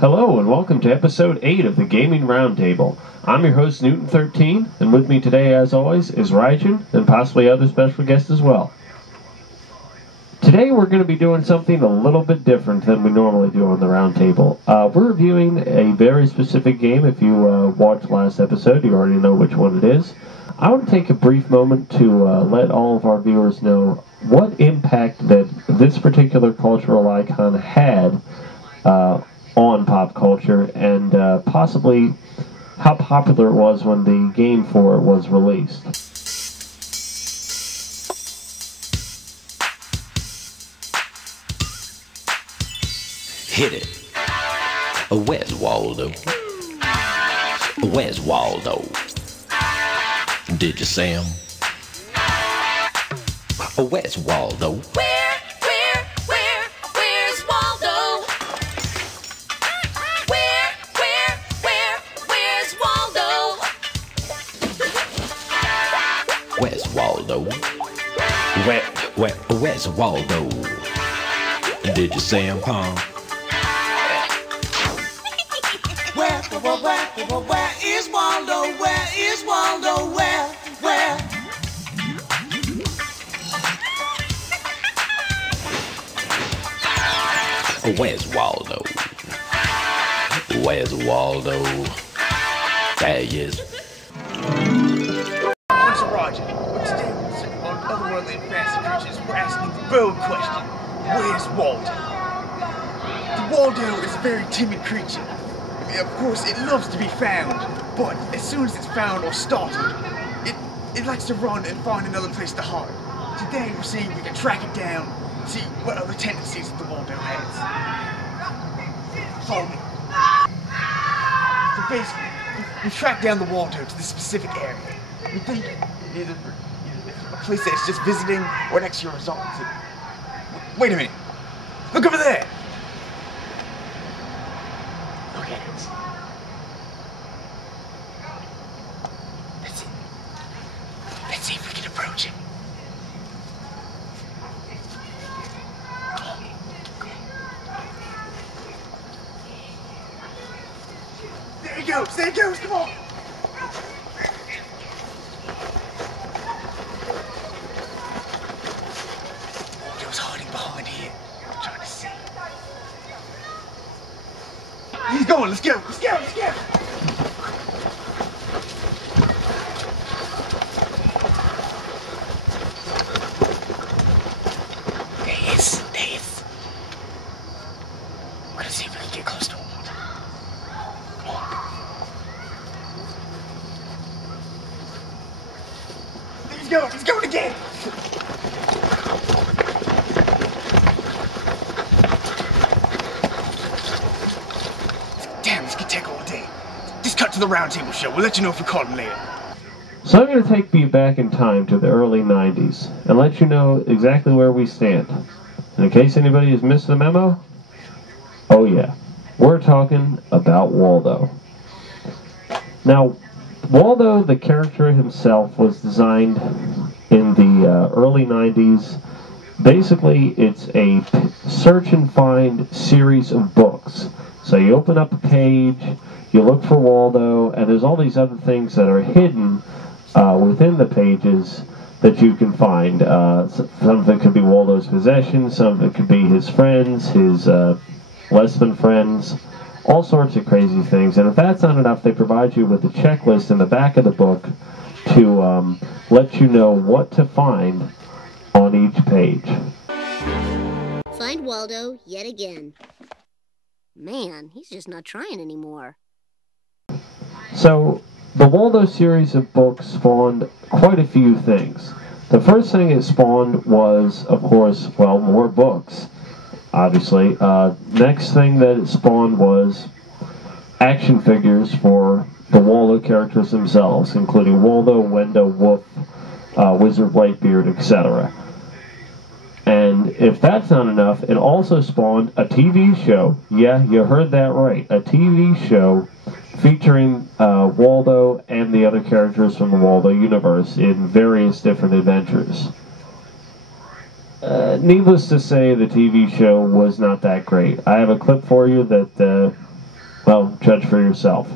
Hello and welcome to episode 8 of the Gaming Roundtable. I'm your host Newton13, and with me today as always is Raijin and possibly other special guests as well. Today we're going to be doing something a little bit different than we normally do on the Roundtable. We're reviewing a very specific game. If you watched last episode, you already know which one it is. I want to take a brief moment to let all of our viewers know what impact that this particular cultural icon had on pop culture, and possibly how popular it was when the game for it was released. Hit it. Where's Waldo? Where's Waldo? Did you see him? Where's Waldo? Where's Waldo? Where's Waldo? Where's Waldo? Where's Waldo? Did you see him, Pong? Where is Waldo? Where is Waldo? Where? Where's Waldo? Where's Waldo? There he is. Mr. Roger, today on Otherworldly and Fantasy Creatures, we're asking the bold question: where's Waldo? The Waldo is a very timid creature. Of course, it loves to be found, but as soon as it's found or startled, it likes to run and find another place to hide. Today, we're seeing if we can track it down, see what other tendencies the Waldo has. Follow me. So basically, we track down the Waldo to this specific area. We think either a place that's just visiting or next to your resort. Wait a minute. Look over there. Look at it. That's it. Let's see if we can approach him. There he goes, come on! Waldo's hiding behind here. I'm trying to see. He's going, let's go! There he is. We're gonna see if we can get close to him. Come on. He's going again! Damn, this could take all day. Just cut to the Roundtable show. We'll let you know if we call him later. So I'm going to take you back in time to the early 90s and let you know exactly where we stand. And in case anybody has missed the memo, oh yeah, we're talking about Waldo. Now, Waldo, the character himself, was designed in the early 90s. Basically, it's a search and find series of books. So you open up a page, you look for Waldo, and there's all these other things that are hidden within the pages that you can find. Some of it could be Waldo's possessions, some of it could be his friends, his less than friends, all sorts of crazy things. And if that's not enough, they provide you with a checklist in the back of the book to let you know what to find on each page. Find Waldo yet again. Man, he's just not trying anymore. So, the Waldo series of books spawned quite a few things. The first thing it spawned was, of course, well, more books, obviously. Next thing that it spawned was action figures for the Waldo characters themselves, including Waldo, Wendo, Woof, Wizard Whitebeard, etc. And if that's not enough, it also spawned a TV show. Yeah, you heard that right. A TV show featuring Waldo and the other characters from the Waldo universe in various different adventures. Needless to say, the TV show was not that great. I have a clip for you that Well, judge for yourself.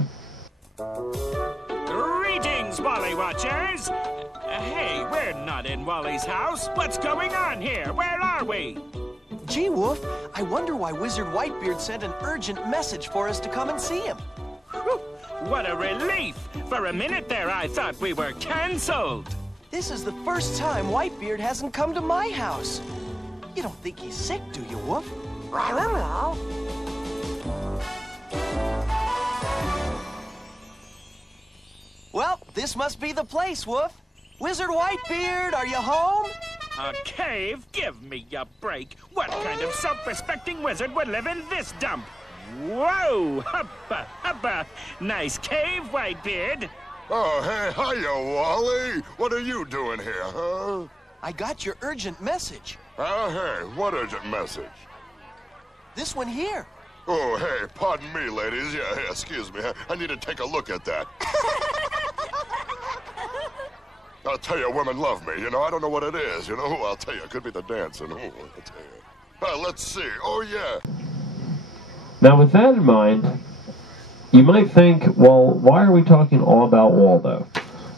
Greetings, Wally Watchers! Hey, we're not in Wally's house. What's going on here? Where are we? Gee, Wolf, I wonder why Wizard Whitebeard sent an urgent message for us to come and see him. Whew, what a relief! For a minute there, I thought we were cancelled. This is the first time Whitebeard hasn't come to my house. You don't think he's sick, do you, Wolf? I don't know. Well, this must be the place, Wolf. Wizard Whitebeard, are you home? A cave? Give me a break. What kind of self-respecting wizard would live in this dump? Whoa! Hubba, hubba! Nice cave, Whitebeard. Oh, hey, hiya, Wally. What are you doing here, huh? I got your urgent message. Hey, what urgent message? This one here. Oh, hey, pardon me, ladies. Yeah, hey, excuse me. I need to take a look at that. I'll tell you, women love me. You know, I don't know what it is. You know, I'll tell you, it could be the dancing. Oh, I'll tell you. Let's see. Oh, yeah. Now, with that in mind, you might think, well, why are we talking all about Waldo?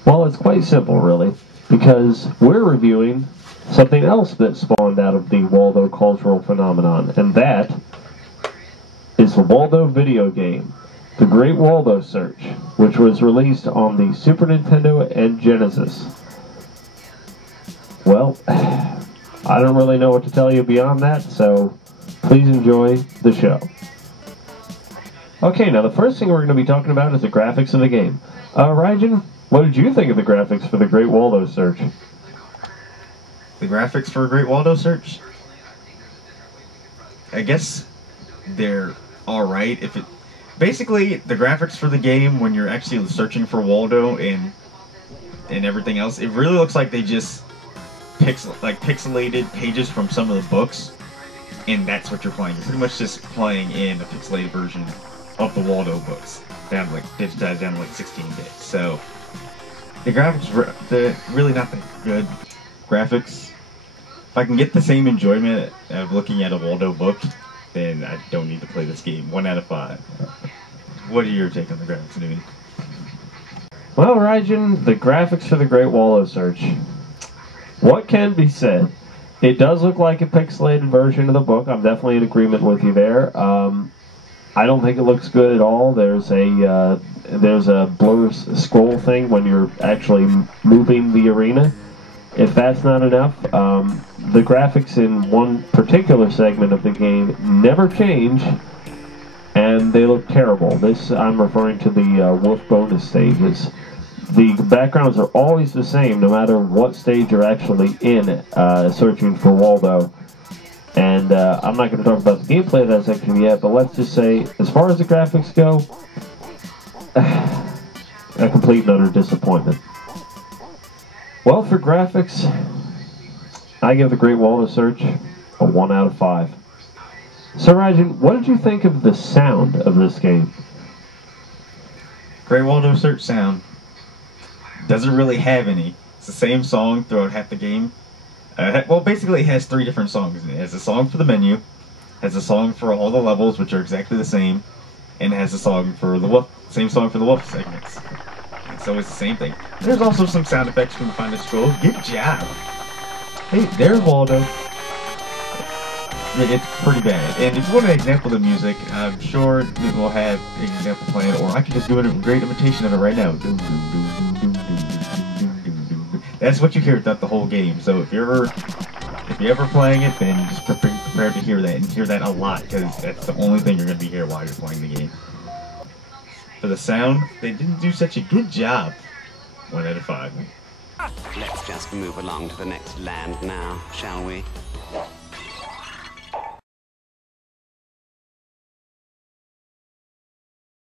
Well, it's quite simple, really, because we're reviewing something else that spawned out of the Waldo cultural phenomenon, and that is the Waldo video game, the Great Waldo Search, which was released on the Super Nintendo and Genesis. Well, I don't really know what to tell you beyond that, so please enjoy the show. Okay, now the first thing we're going to be talking about is the graphics of the game. Raijin, what did you think of the graphics for the Great Waldo Search? The graphics for Great Waldo Search? I guess they're alright. Basically, the graphics for the game, when you're actually searching for Waldo and everything else, it really looks like they just pixelated pages from some of the books, and that's what you're playing. You're pretty much just playing in a pixelated version of the Waldo books, digitized down to 16 bits. So the graphics, they're really not that good. Graphics, if I can get the same enjoyment of looking at a Waldo book, then I don't need to play this game. 1 out of 5. What are your take on the graphics, Newman? Well, Raijin, the graphics for the Great Waldo Search. What can be said? It does look like a pixelated version of the book. I'm definitely in agreement with you there. I don't think it looks good at all. There's a blur scroll thing when you're actually moving the arena. If that's not enough, the graphics in one particular segment of the game never change, and they look terrible. This, I'm referring to the Wolf bonus stages. The backgrounds are always the same, no matter what stage you're actually in, searching for Waldo. And I'm not going to talk about the gameplay of that section yet, but let's just say, as far as the graphics go, a complete and utter disappointment. Well, for graphics, I give the Great Waldo Search a 1 out of 5. So, Raijin, what did you think of the sound of this game? Great Waldo Search sound doesn't really have any. It's the same song throughout half the game. Well, basically it has 3 different songs. It has a song for the menu, has a song for all the levels, which are exactly the same, and it has a song for the wolf, same song for the wolf segments. And so it's the same thing. There's also some sound effects from Find a Scroll. Good job. Hey, there's Waldo. Yeah, it's pretty bad. And if you want an example of the music, I'm sure it will have an example playing, or I could just do a great imitation of it right now. That's what you hear throughout the whole game. So if you're ever playing it, then just prepare to hear that, and hear that a lot, because that's the only thing you're going to be hearing while you're playing the game. For the sound, they didn't do such a good job. 1 out of 5. Let's just move along to the next land now, shall we?